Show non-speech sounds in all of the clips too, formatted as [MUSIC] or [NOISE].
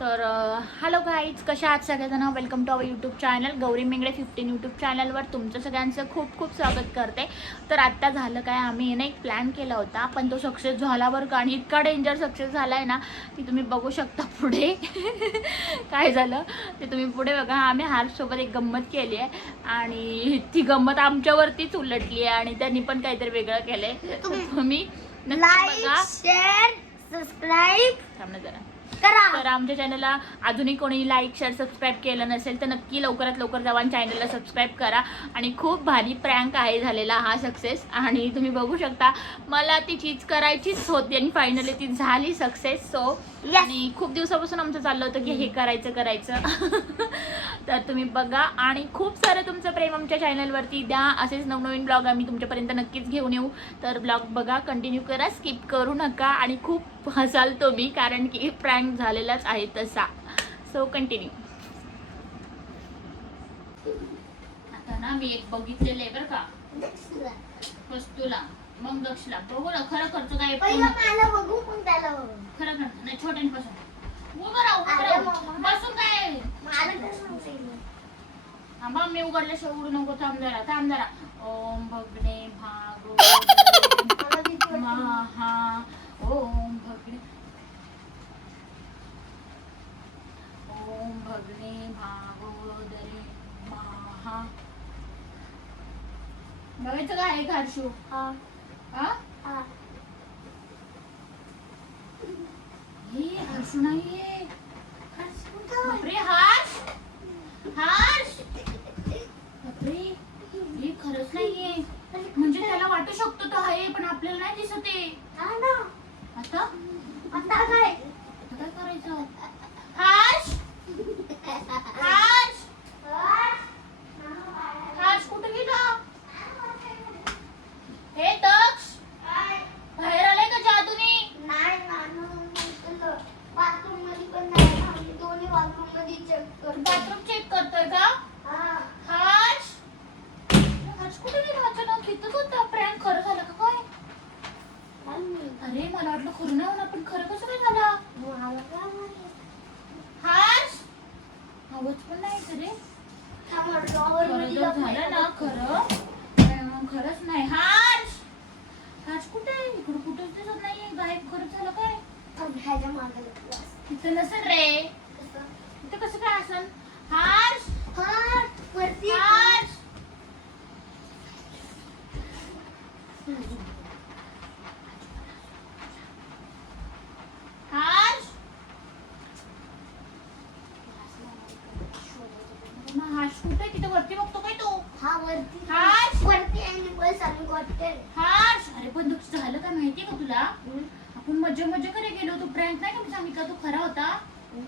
तर hello guys कशा आहात सगळेजण? Welcome to our YouTube channel Gauri Mengade fifteen YouTube चॅनलवर तुमचं सगळ्यांचं खूप खूप स्वागत करते. तर आत्ता झालं काय? आम्ही ना एक प्लॅन केला होता. पण तो सक्सेस झाला बरं का? आणि इतका डेंजर सक्सेस झाला आहे ना की तुम्ही बघू शकता पुढे. [LAUGHS] काय झालं? ते तुम्ही पुढे बघा. आम्ही हार्ससोबत एक गंमत केली आहे. आणि ती गंमत आमच्यावरतीच उलटली आहे आणि त्यांनी पण काहीतरी वेगळं केलं आहे तुम्ही नक्की लाईक बघा. शेअर सबस्क्राईब थांब ना जरा. करा. तर आमच्या चॅनलला अजूनही कोणी लाईक शेअर सबस्क्राईब केलं नसेल तर नक्की लवकरात लवकर जावा चॅनलला सबस्क्राईब करा. आणि खूप भारी प्रँक आहे झालेला हा सक्सेस आणि तुम्ही बघू शकता मला ती चीज करायचीच होती आणि फायनली ती झाली सक्सेस सो. आणि खूप दिवसापासून आमचं चाललं होतं की हे करायचं करायचं. [LAUGHS] तर तुम्ही बघा आणि खूप सारं तुमचं प्रेम आमच्या चॅनलवरती द्या. असेच नवनवीन ब्लॉग आम्ही तुमच्यापर्यंत नक्कीच घेऊन येऊ. तर ब्लॉग बघा कंटिन्यू करा स्किप करू नका. आणि खूप हसाल तुम्ही कारण की प्रँक झालेलाच आहे तसा. सो कंटिन्यू आता ना मी एक बघितलेलं आहे बरं का? वस्तूला. मग दक्षला बघू ना खरं खर्च काय बघू खरं नाही छोट्यांपासून उभं राहू. बसून काय? थांबा मी उघडल्याशिवाय उघडू नको. थांब जरा थांब जरा. ओम भगणे भागो. [LAUGHS] महा. ओम भगणे ओम भगणे भागोदरे महा. बघायचं काय आहे घारशू हा हा. हे हर्षू नाहीये कुठं? बापरे हर्ष हर्ष बापरे हे खरंच नाहीये म्हणजे त्याला वाटू शकतो तो आहे पण आपल्याला नाही दिसत आहे हा ना. आता आता काय आता काय करायचं हर्ष हर्ष हर्ष कुठे गेला? हे दक्ष. बाहेर आलाय का जादूनी? नाही नानू बाथरूममध्ये पण नाही. दोन्ही बाथरूममध्ये चेक करतो बाथरूम चेक करतोय का हा. हर्ष हर्ष कुठे गेला अचानक इथंच होता प्रँक खरं झालं का काय काय माहीत. अरे मला वाटलं खरं नाही होणार पण खरं कसं काय झालं माहीत. हर्ष आवाज पण नाही खरं जर. झालं ना खरं खरंच नाही हर्ष हर्ष कुठे आहे? इकडं कुठंच दिसत नाहीये गायब खरंच झालं काय. इथं नसेल रे कसं? इथं कसं काय हा, आहे. हर्ष हर्ष हर्ष कुठे आहे? तिथं वरती बघतो काय तू? हा वरती. हर्ष वरती आणि बस आम्ही करतोय हर्ष अरे पण दुःख झालं काय माहितीये का तुला? आपण मजा मजा करे गेलो तू प्रँक नाही का मी सांगितलं तू खरा होता?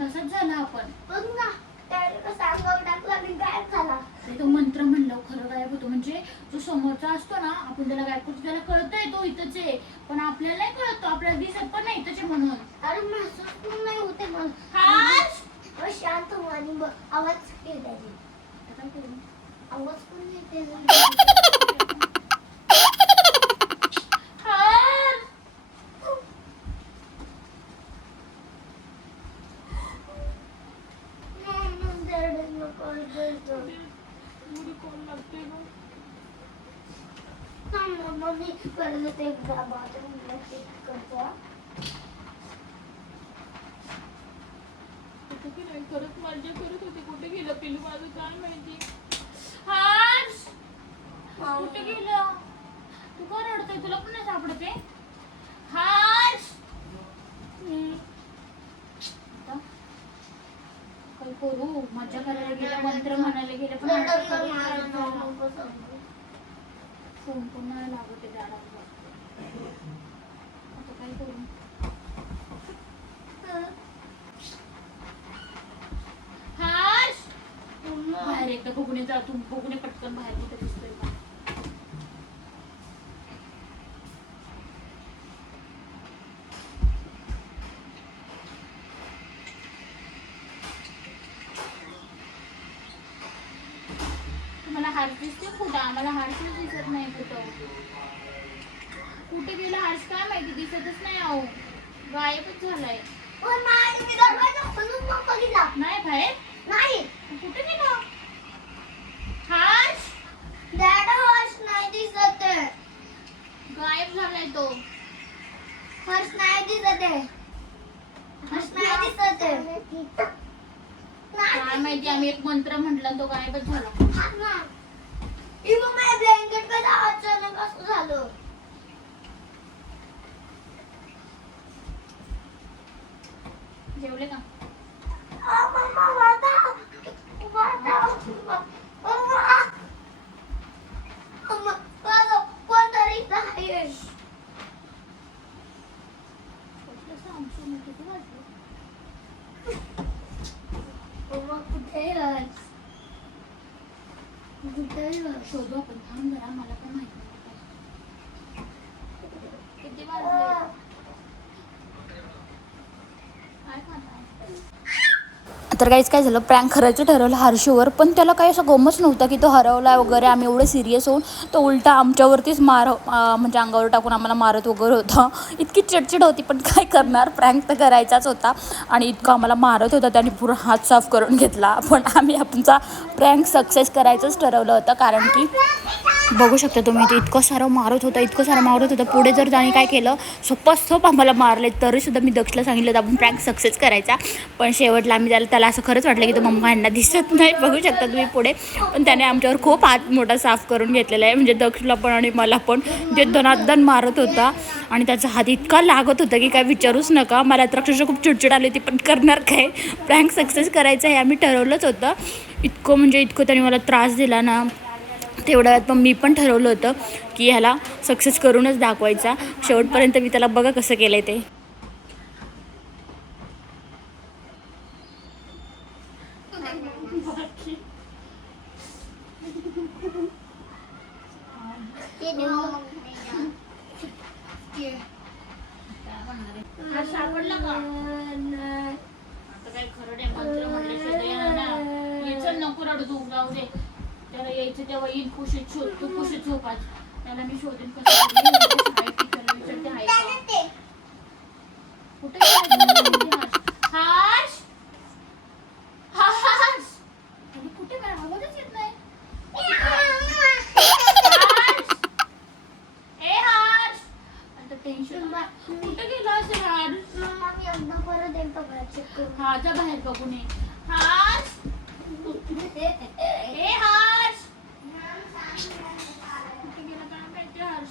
तसंच झालं आपण. बघ ना त्याला कसं अंगावर टाकलं आणि गायब झाला. तो मंत्र म्हणलं खरं गायब होतो. म्हणजे जो समोरचा असतो ना आपण त्याला गायब करतो त्याला कळतंय तो इथंच आहे. पण आपल्याला नाही कळतो आपल्याला दिसत पण नाही इथंच आहे म्हणून. अरे महसूस पण नाही होते मग. शांत हो आणि आवाज केला त्याने आता काय करू? आवाज पण नाही त्याचा. हर्ष! म्हणून त्याला call करतो. एवढी कोण लागते गं? थांब ना, मग मी परत ते बाथरूमला check करतो हा. कुठे गेलं? खरंच मजा करत होती कुठे गेलं पिलू माझं काय माहिती हर्ष कुठे गेलं? तू का रडतोय? तुला पण नाही सापडत? हर्ष. आता? काय करू मजा करायला गेलं मंत्र म्हणायला गेलं पण नाही लागत आहे दारात आता काय करू हर्ष पुन्हा. बाहेर बघून ये पटकन बाहेर कुठे दिसतोय का? तुम्हाला हार्स दिसते कुठं आम्हाला हार्सच दिसत नाही कुठं. कुठे गेला हर्ष काय माहिती? दिसतच नाही अहो. गायबच झालाय. बघ बाहेर? नाही. कुठे गेला? हर्ष डॅड हर्ष नाही दिसत आहे. गायब झालाय तो. हर्ष नाही दिसत आहे. हर्ष नाही दिसत आहे. काय माहिती आम्ही एक मंत्र म्हटला तो गायबच झाला. कसं अचानक असं झालं. जेवले का आ, मम्मा, वाटा. वाटा. मम्मा. मम्मा, माझं कोणतरी इथं आहे. मम्मा, कुठे आहे हर्ष? कुठे आहे हर्ष? शोधू आपण. थांब जरा मला पण माहिती किती वाजले काय खाताय? तर काहीच काय झालं? प्रँक करायचं ठरवलं हर्षीवर पण त्याला काही असं गमच नव्हता की तो हरवला वगैरे आम्ही एवढं सिरियस होऊन तो उलटा आमच्यावरतीच मार म्हणजे अंगावर टाकून आम्हाला मारत वगैरे होता. इतकी चिडचिड होती पण काय करणार? प्रँक तर करायचाच होता आणि इतकं आम्हाला मारत होता त्याने पूर्ण हात साफ करून घेतला. पण आम्ही आमचा प्रँक सक्सेस करायचंच ठरवलं होतं कारण की बघू शकता तुम्ही ते इतकं सारं मारत होता इतकं सारं मारत होता. पुढे जर त्याने काय केलं सोपं आम्हाला मारले तरीसुद्धा मी दक्षला सांगितलं होतं आपण प्रँक सक्सेस करायचा. पण शेवटला आम्ही त्याला त्याला असं खरंच वाटलं की तो मम्मा यांना दिसत नाही. बघू शकता तुम्ही पुढे. पण त्याने आमच्यावर खूप हात मोठा साफ करून घेतलेला आहे. म्हणजे दक्षला पण आणि मला पण. ते दनादन मारत होता आणि त्याचा हात इतका लागत होता की काय विचारूच नका. मला तर अक्षरशः खूप चिडचिड आली होती पण करणार काय? प्रँक सक्सेस करायचं हे आम्ही ठरवलंच होतं. इतकं म्हणजे इतकं त्याने मला त्रास दिला ना. तेवढ्या पण मी पण ठरवलं होतं की ह्याला सक्सेस करूनच दाखवायचा. शेवटपर्यंत मी त्याला बघा कसं केलं आहे ते देऊ मग. काय म्हणणार आहे? हा सापडला का आता काय खरं नाही मंत्र म्हटल्याशिवाय तर येणार नाही. ये चल नको रडू तू जाऊ दे त्याला यायचं तेव्हा येईल कुशीत शोध तू कुशीत झोप आज त्याला मी शोधेन कसं तरी. शाळेत टीचरला विचारते आहे का? ते. कुठे गेला? हर्ष हर्ष अरे कुठे काय आवाजच येत नाही. हर्ष ए हर्ष आता टेन्शन कुठे गेला असेल हर्ष मम्मा, मी एकदा परत एकदा बाहेर check करू. हा जा बाहेर बघून ये. हर्ष [LAUGHS] ए हर्ष कुठे गेला काय माहिती हर्ष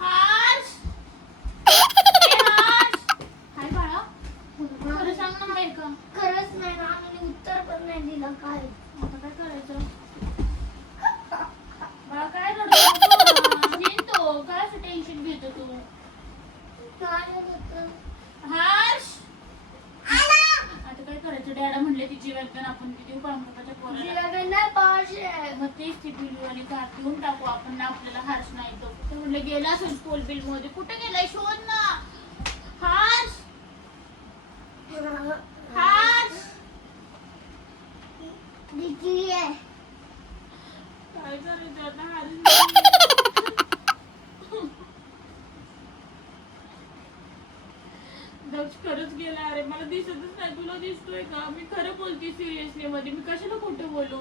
हर्ष ए हर्ष हाय बाळा खरं सांग ना आहे का खरंच नाही ना आणि उत्तर पण नाही दिलं काय आता काय करायचं बाळा काय रडतो घेतो काय असं टेन्शन घेतो तू काय होतं? हर्ष आता काय करायचं डॅडा आपण किती पोराला पाचशे. मग तेच ती बिलवाली कार घेऊन टाकू. आपण ना आपल्याला हर्ष नाही तो ते म्हणले गेला असेल स्कूल बिलमध्ये? कुठे गेलाय? शोध ना हर्ष हर्ष दिदी आहे. काय करायचं आता हर्ष नाही. दक्ष खरंच गेला अरे दिसतच नाही तुला दिसतोय का मी खरं बोलते सिरियसली मध्ये मी कशाला खोटं बोलू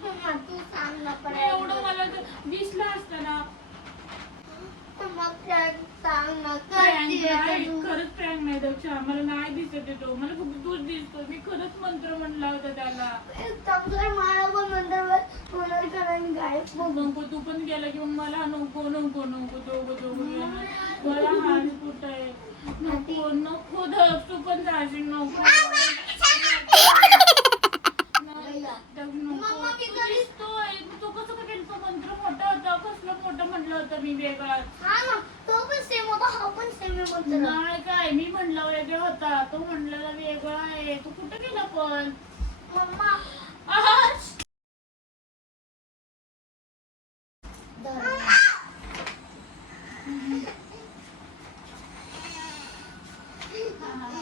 मम्मा, तू सांग ना नाही, परत. एवढं मला जर दिसलं असतं ना मम्मा, prank सांग ना. prank करते नाही, तू. खरंच प्रँक नाही दक्ष मला नाही दिसत येतो मला फक्त तूच दिसतो मी खरंच मंत्र म्हणला होता त्याला मला पण होणार. नको तू पण गेला की मग मला नको नको नको दोघं दोघं. मला हात कुठं आहे नको नको धर तू पण जाशील नको.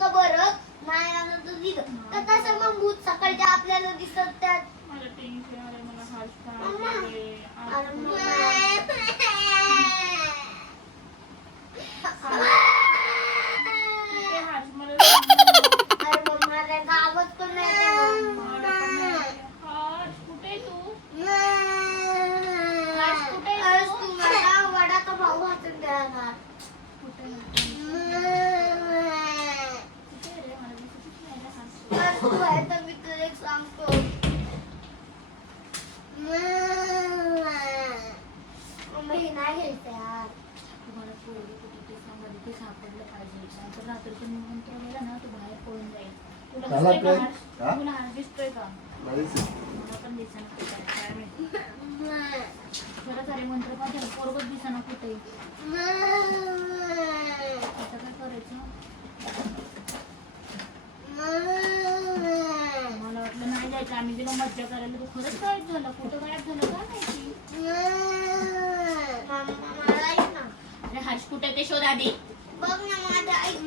आलं तर बरं? आलं तर दिलं तर तसं मग भूत सकाळच्या आपल्याला दिसत त्यात. मला टेन्शन आलंय मला हर्ष मम्मा. पाहिजे. अरे आज मम्मा. ते हर्ष मला सांग. अरे मम्मा त्याचा आवाज पण नाही येत आहे, मला पण नाही मम्मा. येत. हर्ष कुठे आहे तू आज कुठे आज तू मला वडाचा भाऊ हातून द्यायला कुठे आहे? कुठे आहे रे? मला दिसतच नाही रे हर्ष. आज तू आहे तर मी तुला एक सांगतो मम्मा हे नाही घ्यायचं यार तुम्हाला पोरगी कुठे ते सांगा तिथे सापडलं पाहिजे नाहीतर रात्रीचं मंत्र गेला ना तू बाहेर पळून जाईल तुला त्याला दिसतोय का काय- हर्ष? हा? तुला हर्ष दिसतोय का नाहीच. मला पण दिसेना कुठे आहे, काय माहिती. खरंच अरे मंत्र पण झालं पोरगच दिसेना कुठे आता काय करायचं? मला वाटलं नाही जायचं आम्ही तिला मज्जा करायला तू खरंच गायब झाला. कुठं गायब झालं काय माहिती? अरे हर्ष कुठे ते शोध आधी. बघ ना माझं ऐक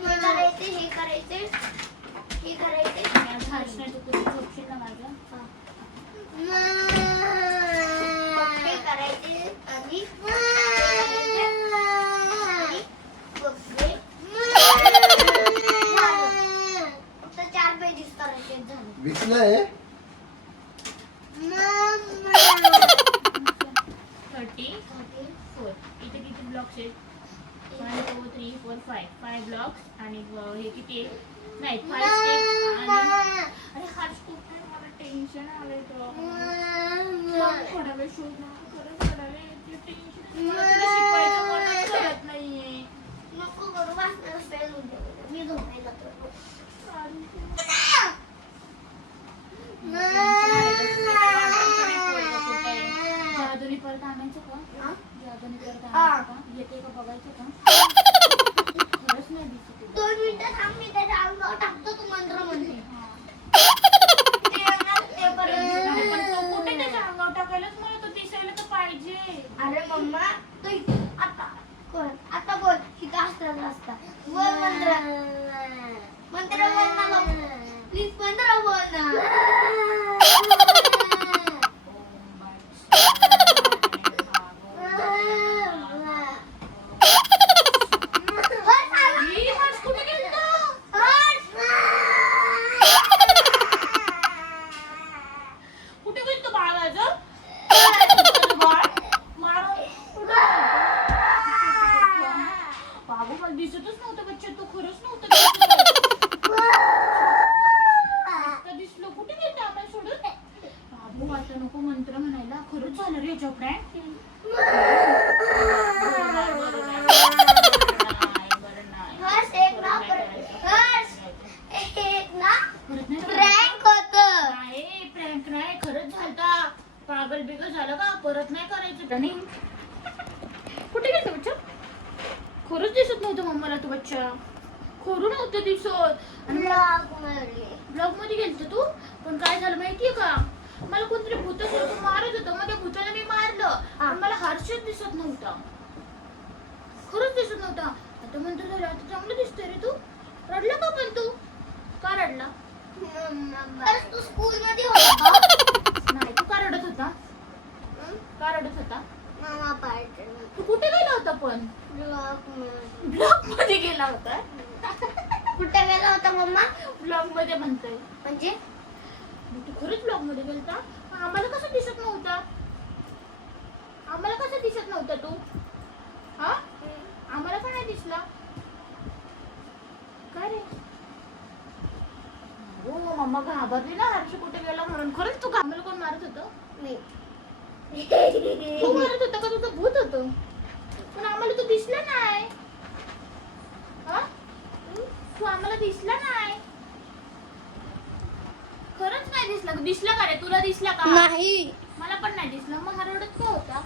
हे करायचे हे करायचे हे करायचे आज हर्ष नाही तू कुठे झोपशील ना माझं हे करायचे आणि हे करायचे आणि बघ हे. झालं. फक्त चार पेजेस करायचे आहेत, झाले विकलंय थर्टी फोर इथे किती ब्लॉक्स आहेत one two three four five blocks आणि हे किती आहे नाही फाय स्टेप आणि अरे नाही मला टेन्शन आलंय थोडा वेळ शोध थोडा वेळ टेन्शन शिकवायचं करत नाहीये. नको करू वाचण्याला फेल होऊन जाऊ. मी झोपायला जातो. जादुनी परत आणायचं का? हा? जादुनी परत हा. आणायचं का? येते का बघायचं का? Ha ha ha! म्हणतो झालं आता चांगलं दिसतंय रे तू. रडला का पण तू? का रडला? तू स्कूल मध्ये होता? का? नाही तू का रडत होता? का रडत होता? मामा पाहिजे तू कुठे गेला होता पण? ब्लॉकमध्ये. ब्लॉगमध्ये गेला होता? कुठे गेला होता मम्मा ब्लॉगमध्ये म्हणतोय. म्हणजे? मग तू खरंच ब्लॉगमध्ये गेलता? मग आम्हाला कसं दिसत नव्हता? आम्हाला कसं दिसत नव्हता तू हा आम्हाला का नाही दिसला काय रे हो मम्मा घाबरली ना हर्ष कुठे गेला म्हणून? खरंच तू आम्हाला कोण मारत होतं? मी. तू मारत होता का? तुझं भूत होतं. पण आम्हाला तू दिसला नाही. हा? तू आम्हाला दिसला नाही. खरंच नाही दिसला. दिसला का रे? तुला दिसला का? नाही. मला पण नाही दिसला. मग हा रडत का होता?